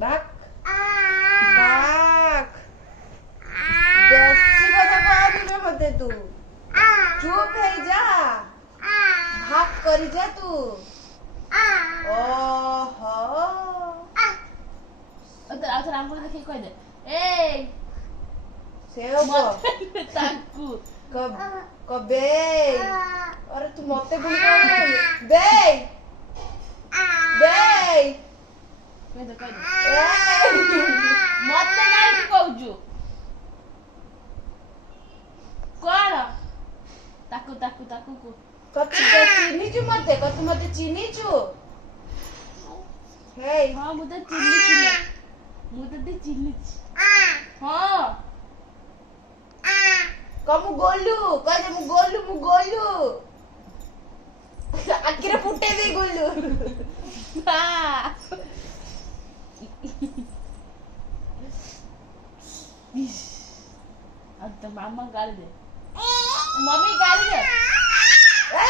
भाग भाग बेसी কথা कहनी मते तू चुप है जा भाग करी जा तू ओहो उधर आउथर आम देखि कह दे ए सेव मते ताकू कबे अरे तू मते गुण कर बे बे कह दे मते काई कहजु कोन ताकू ताकू ताकू को कतु चिनी छु मते कतु मते चिनी छु हे हां मुते चिल्ली छिले मुते चिल्ली हां कमु गोलू कहे मु गोलू आखिर फुटे दे गोलू अब तो मामा गाली दे मम्मी गाली दे ए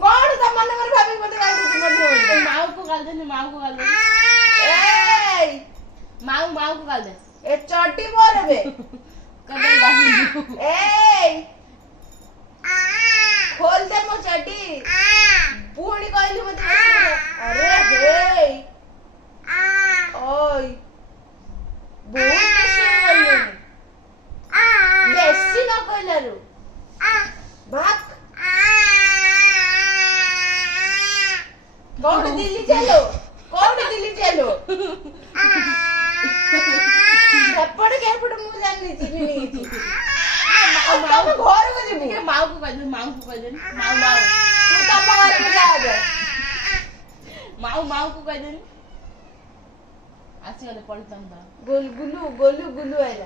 कौन सा मन में भाभी मते गाली दे मत माऊ को गाली दे माऊ को गाली दे ए माऊ को गाली दे ए चोटी मोरबे कबे गाली ए खोल दे मो चटी पुणी कहली मते अरे हे ओय बहुत बेसी बोलनी बेसी न कहलारू भाग कौन दिल्ली चलो एपड़ के एपड़ मु जानी चिनी नहीं थी माऊ घर को जीबू के माऊ को कह दे माऊ तू तो बाहर में जा दे माऊ को कह दे आसी गले पड़तम ता गोलू आइला